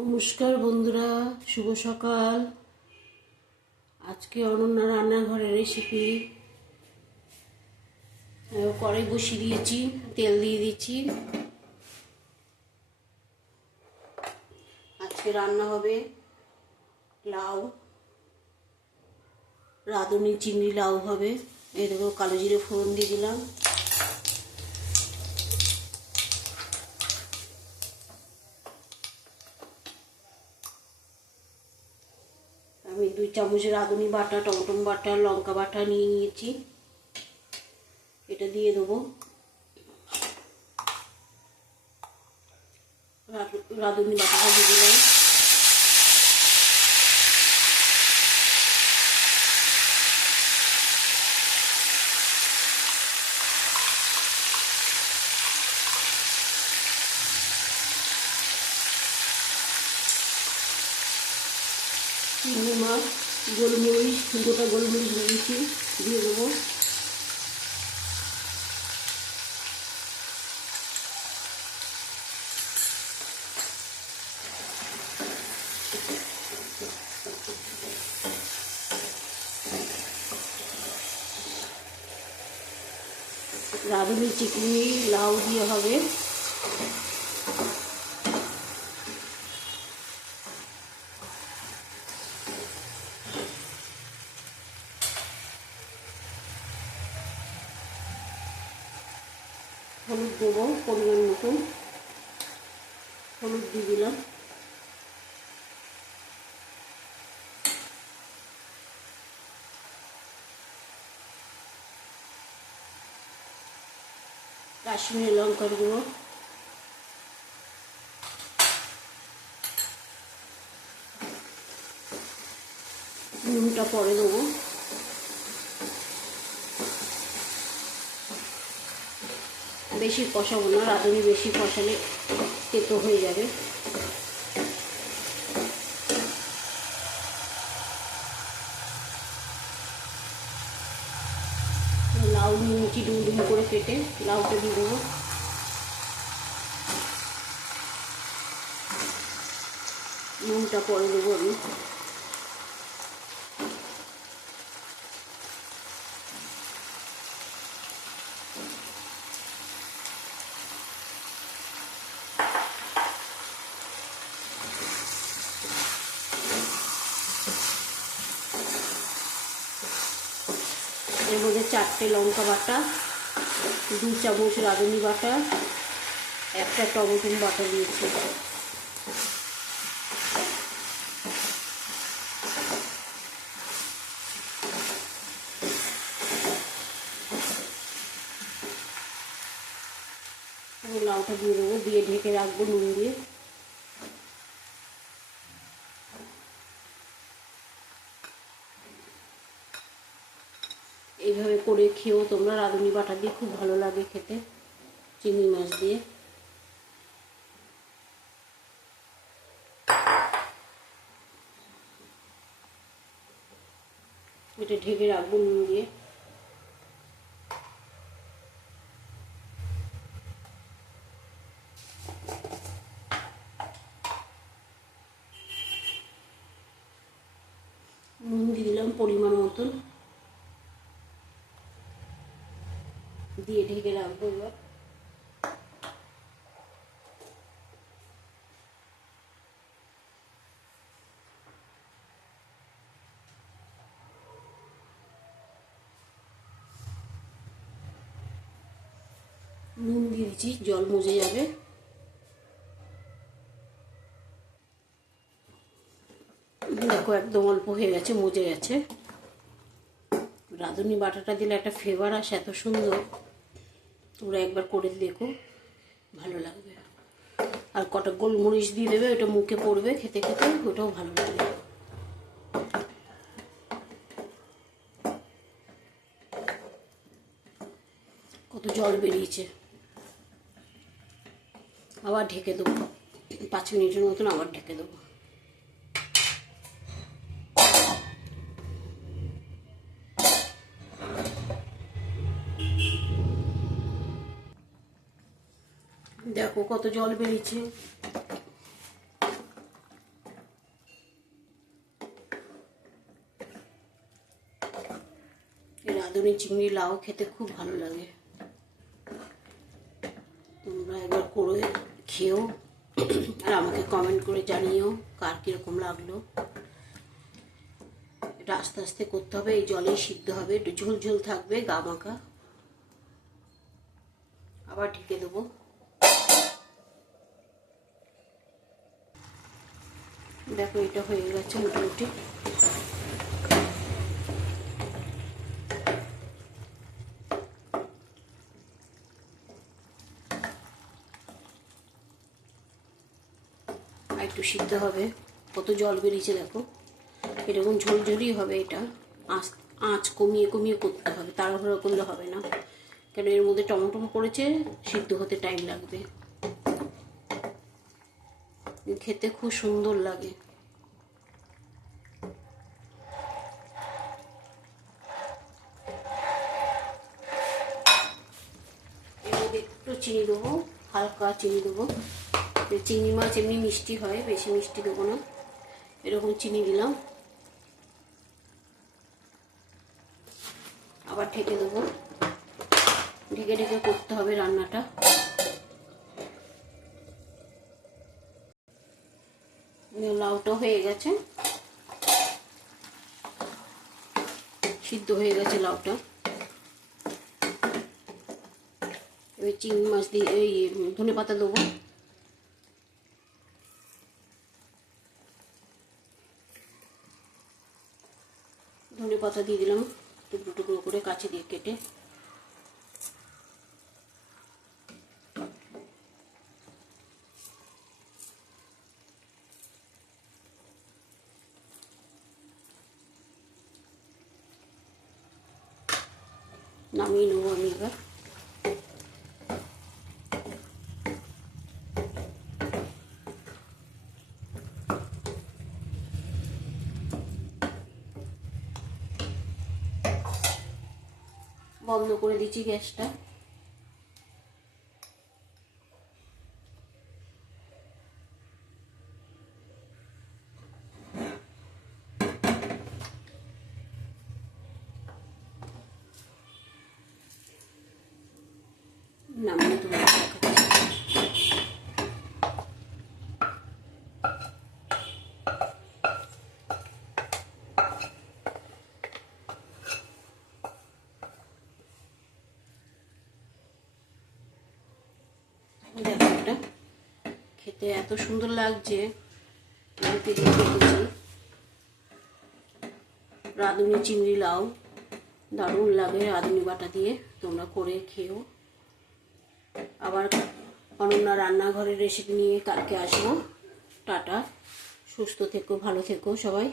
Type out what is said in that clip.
নমস্কার বন্ধুরা, শুভ সকাল। আজকে অনন্যা রান্নাঘরের রেসিপি কড়াই বসিয়ে দিয়েছি, তেল দিয়ে দিচ্ছি। আজকে রান্না হবে লাউ। রাঁধুনি চিংড়ি লাউ হবে। দেখো কালো জিরে ফোড়ন দিয়ে দিলাম। আমি দুই চামচের রাঁধুনি বাটা, টমটম বাটা, লঙ্কা বাটা নিয়ে নিয়েছি। এটা দিয়ে দেবো। রাঁধুনি বাটাটা দিয়ে দিলাম। চিংড়ি মাছ গোলমরিচ গোটা গোলমরিচ দিয়েছি দিয়ে দেবো। রাঁধুনি চিকনি লাউ দিয়ে হবে। হলুদ দেবো পরিমাণ মতন। হলুদ দিয়ে দিলাম। কাশ্মীরি লঙ্কার গুঁড়ো। নুনটা পরে দেবো। বেশি কষাবো না, রাঁধুনি বেশি কষালে তেতো হয়ে যাবে। লাউ নিয়ে নিচ্ছি ডুম করে কেটে লাউটা দিয়ে দেবো। নুনটা পরে দেবো আমি। মধ্যে চারটে লঙ্কা বাটা, দু চামচ রাঁধুনি বাটা, একটা টমেটো বাটা দিয়েছি। লাউটা দিয়ে দেবো, দিয়ে ঢেকে রাখব নুন দিয়ে। করে খেয়েও তোমরা রাঁধুনি বাটা দিয়ে খুব ভালো লাগে খেতে, চিংড়ি মাছ দিয়ে। এটা ঢেকে রাখব নুন দিয়ে। নুন দিয়ে দিলাম পরিমাণ মতন। দিয়ে ঢেকে রাখব এবার নুন দিয়ে দিচ্ছি, জল মজে যাবে। দেখো একদম অল্প হয়ে গেছে মজে গেছে। রাঁধুনি বাটাটা দিলে একটা ফ্লেভার আসে, এত সুন্দর। তোমরা একবার করে দেখো, ভালো লাগবে। আর কটা গোলমরিচ দিয়ে দেবে, ওটা মুখে পড়বে, খেতে খেতে ওটাও ভালো লাগে। কত জল বেরিয়েছে। আবার ঢেকে দেবো। পাঁচ মিনিটের মতন আবার ঢেকে দেবো। দেখো কত জল বেরিয়েছে। রাঁধুনি চিংড়ি লাউ খেতে খুব ভালো লাগে। তোমরা একবার করে খেও আর আমাকে কমেন্ট করে জানিও কার কীরকম লাগল। এটা আস্তে আস্তে করতে হবে, এই জলেই সিদ্ধ হবে, একটু ঝোল ঝোল থাকবে গা মাখা। আবার ঢেকে দেবো। দেখো, এটা হয়ে গেছে মোটামুটি একটু সিদ্ধ হবে। কত জল বেরিয়েছে দেখো। এরকম ঝোলঝোলই হবে এটা। আঁচ আঁচ কমিয়ে কমিয়ে করতে হবে। তাড়াহুড়ো করলে হবে না। কেন, এর মধ্যে টমেটো পড়েছে সিদ্ধ হতে টাইম লাগবে। খেতে খুব সুন্দর লাগে। একটু চিনি দেবো, হালকা চিনি দেবো। চিংড়ি মাছ এমনি মিষ্টি হয়, বেশি মিষ্টি দেবো না। এরকম চিনি দিলাম। আবার ঢেকে দেবো। ঢেকে ঢেকে করতে হবে রান্নাটা। লাউটা হয়ে গেছে। সিদ্ধ হয়ে গেছে লাউটা। এবার চিংড়ি মাছ দিয়ে, এই ধনে পাতা দেবো। ধনে পাতা দিয়ে দিলাম টুকরো টুকরো করে কাছে দিয়ে কেটে। নামিয়ে নেব আমি এবার। বন্ধ করে দিচ্ছি গ্যাসটা নামিয়ে তোমার দেখাচ্ছি দেখো এটা। খেতে এত সুন্দর লাগছে। রাঁধুনি চিংড়ি লাউ। দারুণ লাগে রাঁধুনি বাটা দিয়ে। তোমরা করে খেও। আবার অনন্যা রান্নাঘরের রেসিপি নিয়ে কালকে আসব। টাটা। সুস্থ থেকো, ভালো থেকো সবাই।